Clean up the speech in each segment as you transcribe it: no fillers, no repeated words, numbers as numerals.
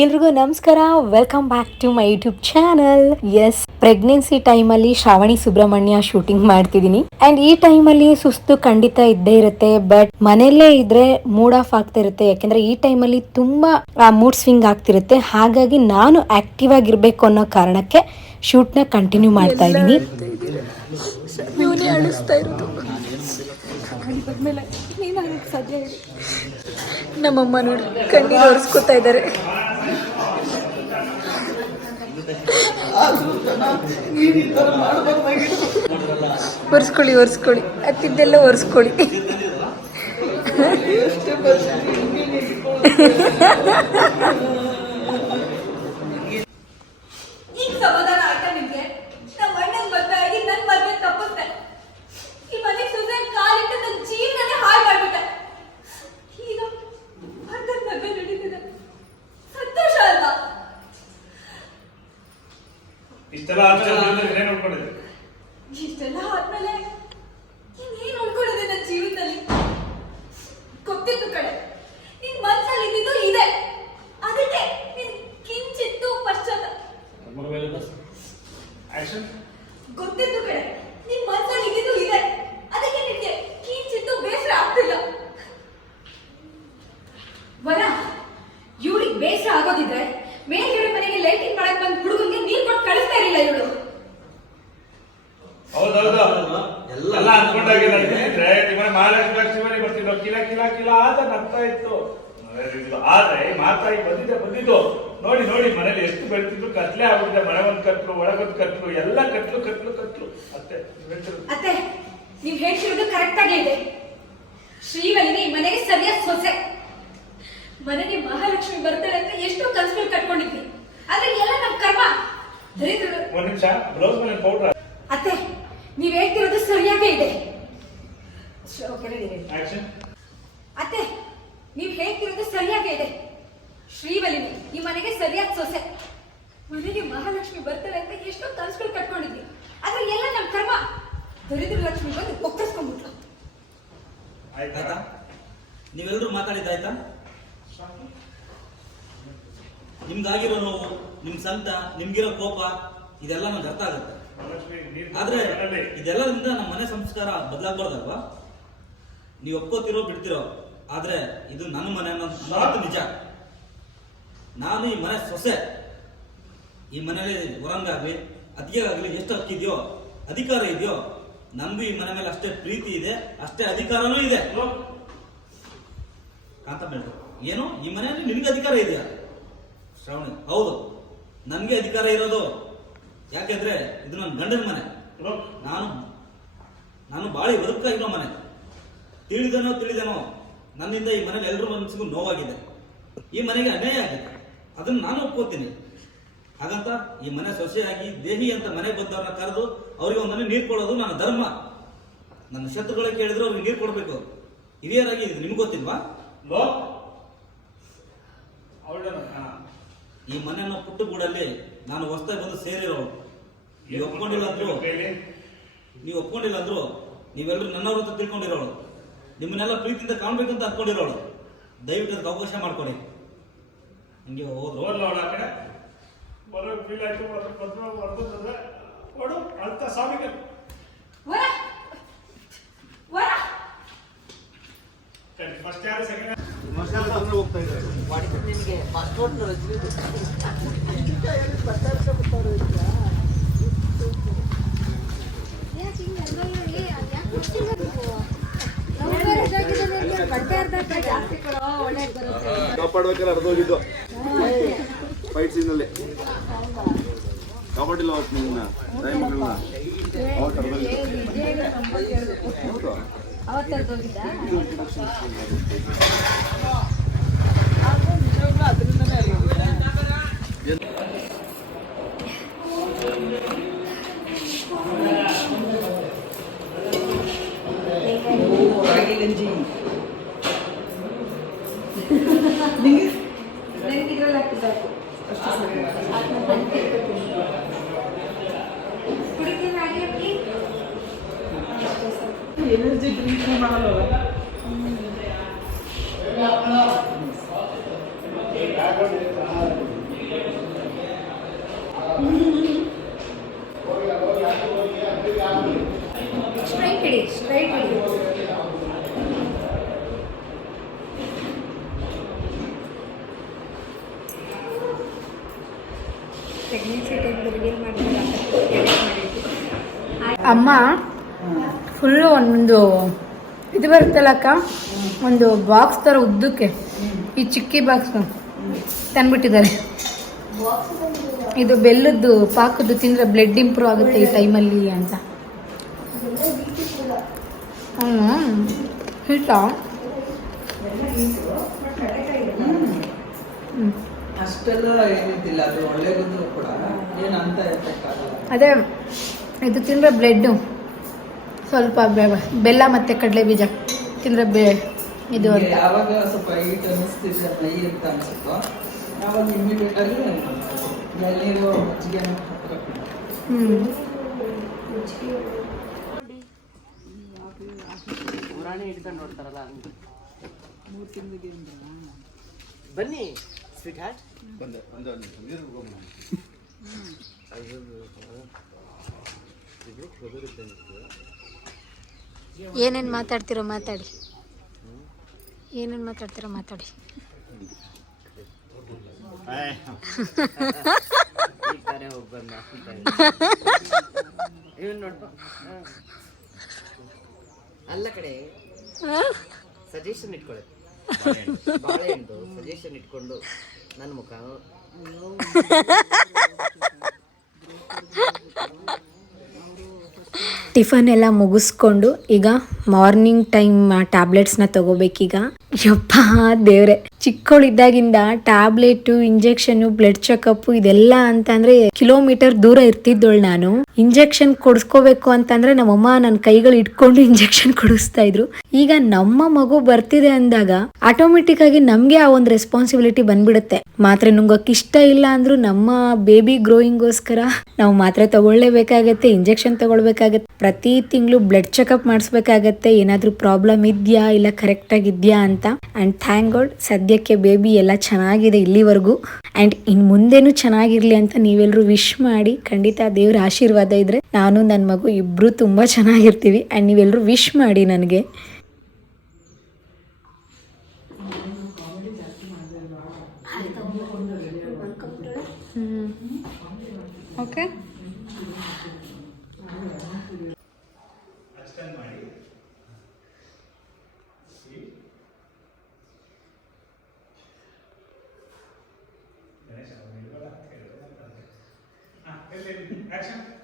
ಎಲ್ರಿಗೂ ನಮಸ್ಕಾರ. Welcome back to my YouTube channel. Yes, pregnancy ಟೈಮಲ್ಲಿ ಶ್ರಾವಣಿ ಸುಬ್ರಹ್ಮಣ್ಯ ಶೂಟಿಂಗ್ ಮಾಡ್ತಿದ್ದೀನಿ. ಅಂಡ್ ಈ ಟೈಮಲ್ಲಿ ಸುಸ್ತು ಖಂಡಿತ ಇದ್ದೇ ಇರುತ್ತೆ. ಬಟ್ ಮನೆಯಲ್ಲೇ ಇದ್ರೆ ಮೂಡ್ ಆಫ್ ಆಗ್ತಾ ಇರುತ್ತೆ. ಯಾಕೆಂದ್ರೆ ಈ ಟೈಮಲ್ಲಿ ತುಂಬಾ ಮೂಡ್ ಸ್ವಿಂಗ್ ಆಗ್ತಿರುತ್ತೆ. ಹಾಗಾಗಿ ನಾನು ಆಕ್ಟಿವ್ ಆಗಿರ್ಬೇಕು ಅನ್ನೋ ಕಾರಣಕ್ಕೆ ಶೂಟ್ ನ ಕಂಟಿನ್ಯೂ ಮಾಡ್ತಾ ಇದ್ದೀನಿ. ನಮ್ಮಮ್ಮ ನೋಡಿ ಕಣ್ಣೀರು ಒರೆಸ್ಕೊತಾ ಇದ್ದಾರೆ. ಒರೆಸ್ಕೊಳ್ಳಿ ಅತ್ತಿದ್ದೆಲ್ಲ ಒರೆಸ್ಕೊಳ್ಳಿ. ಇಷ್ಟೆಲ್ಲ ಆದ್ಮೇಲೆ ಇನ್ನೇನ್ ಉಳ್ಕೊಳ್ಳೋದೆ ನನ್ನ ಜೀವಿತದಲ್ಲಿ? ಗೊತ್ತಿತ್ತು ಕಡೆ, ನಿನ್ ಮನ್ಸಲ್ಲಿ ಇದ್ದಿದ್ದು ಇದೆ. ಅದಕ್ಕೆ ನಿನ್ ಕಿಂಚಿತ್ತು ಪಶ್ಚಾತ್ತಾಪ. ಗೊತ್ತಿತ್ತು ಕಡೆ, ನಿನ್ ಮನ್ಸಲ್ಲಿ ಇದ್ದಿದ್ದು ಇದೆ. ಅದಕ್ಕೆ ನಿನ್ಗೆ ಕಿಂಚಿತ್ತು ಬೇಸರ ಆಗ್ತಿಲ್ಲ. ವರ, ಇವಳಿಗೆ ಬೇಸರ ಆಗೋದಿದ್ರೆ ಮೇಲ್ಗಡೆ ಮನೆಗೆ ಲೈಟಿಂಗ್ ಮಾಡಕ್ ಬಂದ್ ಹುಡುಗನ್ಗೆ ನೀರ್ ಕೊಟ್ಟು ಕಳಿಸ್ತಾ ಇರಲಿಲ್ಲ ಇವಳು. ಎಲ್ಲ ಅನ್ಕೊಂಡಾಗೆ ಮಹಾಲಕ್ಷ್ಮಿ ಬರ್ತಿದ್ರು ಕಿಲ ಕಿಲ ಕಿಲ ಅಂತ ನಗ್ತಾ ಇತ್ತು. ಆದ್ರೆ ಮಾತಾಡಿ ಬಂದಿದ್ದು ನೋಡಿ ಮನೇಲಿ ಎಷ್ಟು ಬೆಳ್ತಿದ್ರು. ಕತ್ಲೆ ಆಗ್ಬಿಟ್ಟಿದೆ. ಮಳೆ ಒಂದ್ ಕತ್ಲು, ಒಳಗೊಂದ್ ಕತ್ಲು, ಎಲ್ಲ ಕತ್ಲು. ಅತ್ತೆ, ನೀವ್ ಹೇಳ್ತಿರೋದು ಕರೆಕ್ಟ್ ಆಗೇ ಇದೆ. ಶ್ರೀವಲ್ಲಿನಿ ಮನೆಗೆ ಸರಿಯಾದ ಸೊಸೆ. ಮನೆಗೆ ಮಹಾಲಕ್ಷ್ಮಿ ಬರ್ತಾಳೆ ಅಂತ ಎಷ್ಟೋ ಕನಸುಗಳು ಕಟ್ಕೊಂಡಿದ್ವಿ. ಆದ್ರೆ ಎಲ್ಲ ನಮ್ ಕರ್ಮ. ಒಂದ್ ನಿಮಿಷ, ಬ್ಲೌಸ್ ಮೇಲೆ ಪೌಡರ್. ಅತ್ತೆ, ನೀವ್ ಹೇಳ್ತಿರೋದು ಸರಿಯಾಗೇ ಇದೆ. ಅತ್ತೆ, ನೀವ್ ಹೇಳ್ತಿರೋದು ಸರಿಯಾಗೇ ಇದೆ. ಶ್ರೀವಲ್ಲಿನಿ ಈ ಮನೆಗೆ ಸರಿಯಾದ ಸೊಸೆ. ಮನೆಗೆ ಮಹಾಲಕ್ಷ್ಮಿ ಬರ್ತಾಳೆ ಅಂತ ಎಷ್ಟೋ ಕನಸುಗಳು ಕಟ್ಕೊಂಡಿದ್ವಿ. ಆದ್ರೆ ಎಲ್ಲ ನಮ್ ಕರ್ಮ. ದರಿದ್ರ ಲಕ್ಷ್ಮಿ ಬಂದು ಒಕ್ಕರ್ಸ್ಕೊಂಡ್ಬಿಟ್ಲು. ಆಯ್ತಾ? ನೀವೆಲ್ಲರೂ ಮಾತಾಡಿದ್ದಾಯ್ತಾ? ನಿಮ್ಗಾಗಿರೋ ನೋವು, ನಿಮ್ ಸಂತ, ನಿಮ್ಗಿರೋ ಕೋಪ, ಇದೆಲ್ಲ ನಂಗೆ ಅರ್ಥ ಆಗುತ್ತೆ. ಆದ್ರೆ ಇದೆಲ್ಲದಿಂದ ನಮ್ಮ ಮನೆ ಸಂಸ್ಕಾರ ಬದಲಾಗಬಾರ್ದಲ್ವಾ? ನೀವು ಒಪ್ಕೋತಿರೋ ಬಿಡ್ತಿರೋ, ಆದ್ರೆ ಇದು ನನ್ನ ಮನೆ ಅನ್ನೋದು ನಿಜ. ನಾನು ಈ ಮನೆ ಸೊಸೆ. ಈ ಮನೇಲಿ ಹೊರಂಗಾಗ್ಲಿ ಅತಿಗೆಗಾಗ್ಲಿ ಎಷ್ಟು ಹಕ್ಕಿದೆಯೋ, ಅಧಿಕಾರ ಇದೆಯೋ, ನನ್ಗೂ ಈ ಮನೆ ಮೇಲೆ ಅಷ್ಟೇ ಪ್ರೀತಿ ಇದೆ, ಅಷ್ಟೇ ಅಧಿಕಾರನೂ ಇದೆ. ಕಾಂತ ಬೇಡ ಏನು, ಈ ಮನೆಯಲ್ಲಿ ನಿನಗೆ ಅಧಿಕಾರ ಇದೆಯಾ ಶ್ರಾವಣಿ? ಹೌದು, ನನ್ಗೆ ಅಧಿಕಾರ ಇರೋದು. ಯಾಕೆಂದ್ರೆ ಇದು ನನ್ನ ಗಂಡನ ಮನೆ. ನಾನು ಬಾಳಿ ಬದುಕಾಗಿರೋ ಮನೆ. ತಿಳಿದೇನೋ ನನ್ನಿಂದ ಈ ಮನೇಲಿ ಎಲ್ಲರ ಮನಸ್ಸಿಗೂ ನೋವಾಗಿದೆ. ಈ ಮನೆಗೆ ಅನ್ಯಾಯ ಆಗಿದೆ. ಅದನ್ನು ನಾನು ಒಪ್ಕೋತೀನಿ. ಹಾಗಂತ ಈ ಮನೆ ಸೊಸೆಯಾಗಿ ದೇಹಿ ಅಂತ ಮನೆಗೆ ಬಂದವ್ರನ್ನ ಕರೆದು ಅವ್ರಿಗೆ ಒಂದನ್ನು ನೀರು ಕೊಡೋದು ನನ್ನ ಧರ್ಮ. ನನ್ನ ಶತ್ರುಗಳಿಗೆ ಕೇಳಿದ್ರೆ ಅವ್ರಿಗೆ ನೀರು ಕೊಡಬೇಕು. ಹಿರಿಯರಾಗಿ ಇದು ನಿಮ್ಗೆ ಗೊತ್ತಿಲ್ವಾ? ಈ ಮನೆಯನ್ನು ಪುಟ್ಟು ಗೂಡಲ್ಲಿ ನಾನು ಹೊಸದಾಗಿ ಬಂದು ಸೇರಿರೋಳು. ನೀವು ಒಪ್ಕೊಂಡಿಲ್ಲ ಅಂದ್ರು ನೀವೆಲ್ಲರೂ ನನ್ನವ್ರ ಅಂತ ತಿಳ್ಕೊಂಡಿರೋಳು. ನಿಮ್ಮನ್ನೆಲ್ಲ ಪ್ರೀತಿಯಿಂದ ಕಾಣ್ಬೇಕಂತ ಅನ್ಕೊಂಡಿರೋಳು. ದಯವಿಟ್ಟು ಅದಕ್ಕೆ ಅವಕಾಶ ಮಾಡ್ಕೊಡಿ. ಹಂಗೆ ಹೋದ್ರು ಫಸ್ಟ್ ಯಾರು ಸೆಕೆಂಡ್ ಹೋಗ್ತಾ ಇದ್ದಾರೆ. ಕಾಪಾಡ್ಬೇಕಾದ್ರೆ ಅರ್ಧೋಗಿದ್ದು ಫೈಟ್ ಸೀನಲ್ಲಿ ಕಾಪಾಡಿಲ್ಲ ಅವತ್ತು ನಿನ್ನ ಟೈಮ್ಗಳನ್ನ ಅವತ್ತು ಅರ್ಧೋಗಿದ್ದು. ಇದ್ರಲ್ಲಿ ಹಾಕಿದ್ದು ಎನರ್ಜಿ ಡ್ರಿಂಕ್ ಮಾಡಲ್ಲ. ಅಮ್ಮ ಫುಲ್ಲು ಒಂದು ಇದು ಬರುತ್ತಲ್ಲ ಅಕ್ಕ, ಒಂದು ಬಾಕ್ಸ್ ಥರ ಉದ್ದಕ್ಕೆ ಈ ಚಿಕ್ಕಿ ಬಾಕ್ಸ್ ತಂದ್ಬಿಟ್ಟಿದ್ದಾರೆ. ಇದು ಬೆಲ್ಲದ್ದು ಪಾಕದ್ದು ತಿಂದರೆ ಬ್ಲಡ್ ಇಂಪ್ರೂವ್ ಆಗುತ್ತೆ ಈ ಟೈಮಲ್ಲಿ ಅಂತ. ಹಿಟ್ಟ ಅಷ್ಟೆಲ್ಲ ಏನಿದ್ದಿಲ್ಲ, ಅದು ಒಳ್ಳೆಯದು ಕೂಡ ಏನಂತ ಇರ್ಬೇಕಾಗಲ್ಲ. ಅದೇ ಇದು ತಿಂದರೆ ಬ್ಲಡ್ಡು ಸ್ವಲ್ಪ ಬೆಲ್ಲ ಮತ್ತು ಕಡಲೆ ಬೀಜ ತಿಂದರೆ ಇದು ಅಂತ. ಯಾವಾಗ ಸ್ವಲ್ಪ ಹೀಟ್ ಅನ್ನಿಸ್ತಿದೆ, ಮೈ ಅಂತ ಅನ್ಸುತ್ತೋ ಆವಾಗ ಇಮಿಡಿಯೇಟ್ ಆಗಿ ಎಳ್ನೀರು ಮಜ್ಜಿಗೆ ಪುರಾಣಿ ಹಿಡ್ಕೊಂಡು ನೋಡ್ತಾರಲ್ಲ ಬನ್ನಿ ಸ್ವೀಟ್ ಹಾರ್ಟ್. ಏನೇನು ಮಾತಾಡ್ತಿರೋ ಮಾತಾಡಿ, ಏನೇನು ಮಾತಾಡ್ತಿರೋ ಮಾತಾಡಿ. ತಾನೇ ಹೋಗ್ಬಂದ ಇವನ್ ನೋಡ್ಬ ಅಲ್ಲ ಕಡೆ ಸಜೆಷನ್ ಇಟ್ಕೊಳ್ಳಿ, ಬಾಳೆಹಣ್ಣು ಸಜೆಷನ್ ಇಟ್ಕೊಂಡು ನನ್ನ ಮುಖ ಟಿಫನ್ ಎಲ್ಲ ಮುಗಿಸ್ಕೊಂಡು ಈಗ ಮಾರ್ನಿಂಗ್ ಟೈಮ್ ಟ್ಯಾಬ್ಲೆಟ್ಸ್ನ ತಗೋಬೇಕೀಗ. ಯಪ್ಪ ದೇವ್ರೆ, ಚಿಕ್ಕವಳಿದ್ದಾಗಿಂದ ಟ್ಯಾಬ್ಲೆಟು, ಇಂಜೆಕ್ಷನ್, ಬ್ಲಡ್ ಚೆಕಪ್ ಇದೆಲ್ಲ ಅಂತಂದ್ರೆ ಕಿಲೋಮೀಟರ್ ದೂರ ಇರ್ತಿದ್ದವಳು ನಾನು. ಇಂಜೆಕ್ಷನ್ ಕೊಡಿಸ್ಕೋಬೇಕು ಅಂತಂದ್ರೆ ನಮ್ಮಮ್ಮ ನನ್ನ ಕೈಗಳು ಇಟ್ಕೊಂಡು ಇಂಜೆಕ್ಷನ್ ಕೊಡಿಸ್ತಾ ಇದ್ರು. ಈಗ ನಮ್ಮ ಮಗು ಬರ್ತಿದೆ ಅಂದಾಗ ಆಟೋಮೆಟಿಕ್ ಆಗಿ ನಮ್ಗೆ ಆ ಒಂದು ರೆಸ್ಪಾನ್ಸಿಬಿಲಿಟಿ ಬಂದ್ಬಿಡುತ್ತೆ. ಮಾತ್ರೆ ನುಂಗೋಕೆ ಇಷ್ಟ ಇಲ್ಲ ಅಂದ್ರೂ ನಮ್ಮ ಬೇಬಿ ಗ್ರೋಯಿಂಗ್ಗೋಸ್ಕರ ನಾವು ಮಾತ್ರೆ ತಗೊಳ್ಳೇಬೇಕಾಗತ್ತೆ, ಇಂಜೆಕ್ಷನ್ ತಗೊಳ್ಬೇಕಾಗತ್ತೆ, ಪ್ರತಿ ತಿಂಗಳು ಬ್ಲಡ್ ಚೆಕಪ್ ಮಾಡಿಸ್ಬೇಕಾಗತ್ತೆ, ಏನಾದ್ರೂ ಪ್ರಾಬ್ಲಮ್ ಇದೆಯಾ ಇಲ್ಲ ಕರೆಕ್ಟ್ ಆಗಿದ್ಯಾ ಅಂತ. ಅಂಡ್ ಥ್ಯಾಂಕ್ ಗಾಡ್ ಸದ್ಯಕ್ಕೆ ಬೇಬಿ ಎಲ್ಲ ಚೆನ್ನಾಗಿದೆ ಇಲ್ಲಿವರೆಗೂ. ಅಂಡ್ ಇನ್ ಮುಂದೆನೂ ಚೆನ್ನಾಗಿರ್ಲಿ ಅಂತ ನೀವೆಲ್ಲರೂ ವಿಶ್ ಮಾಡಿ. ಖಂಡಿತ ದೇವ್ರ ಆಶೀರ್ವಾದ ಇದ್ರೆ ನಾನು ನನ್ನ ಮಗು ಇಬ್ರು ತುಂಬಾ ಚೆನ್ನಾಗಿರ್ತೀವಿ. ಅಂಡ್ ನೀವೆಲ್ಲರೂ ವಿಶ್ ಮಾಡಿ ನನಗೆ. ಓಕೆ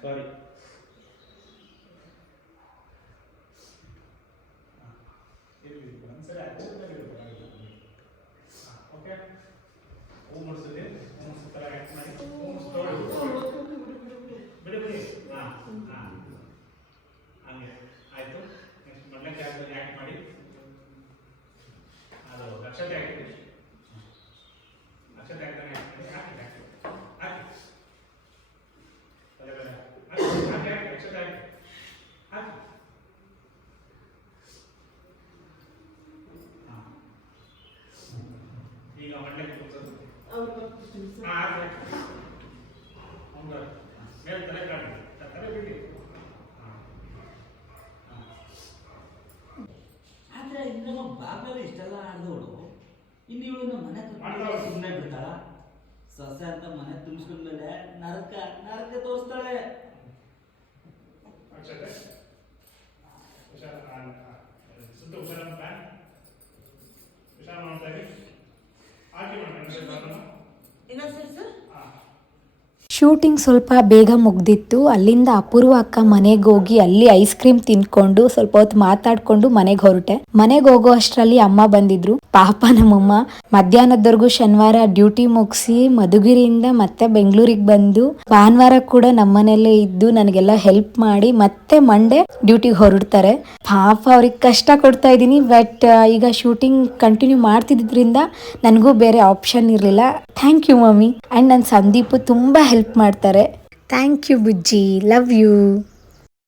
ಸಾರಿ ಒಂದ್ಸರಿ ಓಕೆ ಹೂ ಮುಡಿಸಿದೆ, ಹೂ ಥರ ಆ್ಯಕ್ಟ್ ಮಾಡಿ, ಬಿಡಿ ಬಿಡಿ. ಹಂಗೆ ಆಯಿತು. ನೆಕ್ಸ್ಟ್ ಮೊದಲನೇ ಕ್ಲಾಸಲ್ಲಿ ಆ್ಯಕ್ಟ್ ಮಾಡಿ, ಅದು ಅಕ್ಷತೆ ಹಾಕಿದೆ, ಅಕ್ಷತೆ ಹಾಕ್ತಾನೆ ಹಾಕಿ ಹಾಕಿ ಹಾಕಿ ಪದೇ ಪದೇ ಹಾಕಿ ಹಾಕಿ ಅಕ್ಷತೆ ಹಾಕಿ ಹಾಕಿ. ಈಗ ಮಂಡ್ಯಕ್ಕೆ ಕೂರ್ಸೋದು ಮೇಲೆ ತಲೆ ಕಾಡಿ ತಲೆ ಬಿಡಿ. ಆದ್ರೆ ಇನ್ನು ಬಾಬೆಲ್ಲ ಇಷ್ಟೆಲ್ಲ ಆಡ್ದವಳು ಇನ್ನು ಇವಳು ನಮ್ಮ ಮನೆ ಸುಮ್ಮನೆ ಬಿಡ್ತಾಳ? ಸೊಸೆ ಅಂತ ಮನೆ ತುಂಬಿಸ್ಕೊಂಡ್ಮೇಲೆ ನರಕ ನರಕ ತೋರಿಸ್ತಾಳೆ. ಅಕ್ಷತೆ ಹುಷಾರ ಸುತ್ತ ಹುಷಾರ ಪ್ಲಾನ್ ಹುಷಾರು ಮಾಡ್ತಾ ಇರಿ. ಹಾಕಿ ಮಾಡಿ ಇನ್ನೊಂದ್ಸರಿ ಸರ್. ಶೂಟಿಂಗ್ ಸ್ವಲ್ಪ ಬೇಗ ಮುಗ್ದಿತ್ತು. ಅಲ್ಲಿಂದ ಅಪೂರ್ವ ಅಕ್ಕ ಮನೆಗೆ ಹೋಗಿ ಅಲ್ಲಿ ಐಸ್ ಕ್ರೀಮ್ ತಿನ್ಕೊಂಡು ಸ್ವಲ್ಪ ಹೊತ್ತು ಮಾತಾಡ್ಕೊಂಡು ಮನೆಗೆ ಹೊರಟೆ. ಮನೆಗೆ ಹೋಗೋ ಅಷ್ಟರಲ್ಲಿ ಅಮ್ಮ ಬಂದಿದ್ರು. ಪಾಪ ನಮ್ಮಮ್ಮ ಮಧ್ಯಾಹ್ನದವರೆಗೂ ಶನಿವಾರ ಡ್ಯೂಟಿ ಮುಗಿಸಿ ಮಧುಗಿರಿಯಿಂದ ಮತ್ತೆ ಬೆಂಗಳೂರಿಗೆ ಬಂದು ಭಾನುವಾರ ಕೂಡ ನಮ್ಮನೆಯಲ್ಲೇ ಇದ್ದು ನನಗೆಲ್ಲ ಹೆಲ್ಪ್ ಮಾಡಿ ಮತ್ತೆ ಮಂಡೇ ಡ್ಯೂಟಿಗೆ ಹೊರಡ್ತಾರೆ. ಪಾಪ ಅವ್ರಿಗೆ ಕಷ್ಟ ಕೊಡ್ತಾ ಇದ್ದೀನಿ. ಬಟ್ ಈಗ ಶೂಟಿಂಗ್ ಕಂಟಿನ್ಯೂ ಮಾಡ್ತಿದ್ರಿಂದ ನನಗೂ ಬೇರೆ ಆಪ್ಷನ್ ಇರಲಿಲ್ಲ. Thank you mummy. ಆ್ಯಂಡ್ ನನ್ನ ಸಂದೀಪು ತುಂಬ ಹೆಲ್ಪ್ ಮಾಡ್ತಾರೆ. ಥ್ಯಾಂಕ್ ಯು ಬುಜ್ಜಿ, ಲವ್ ಯು.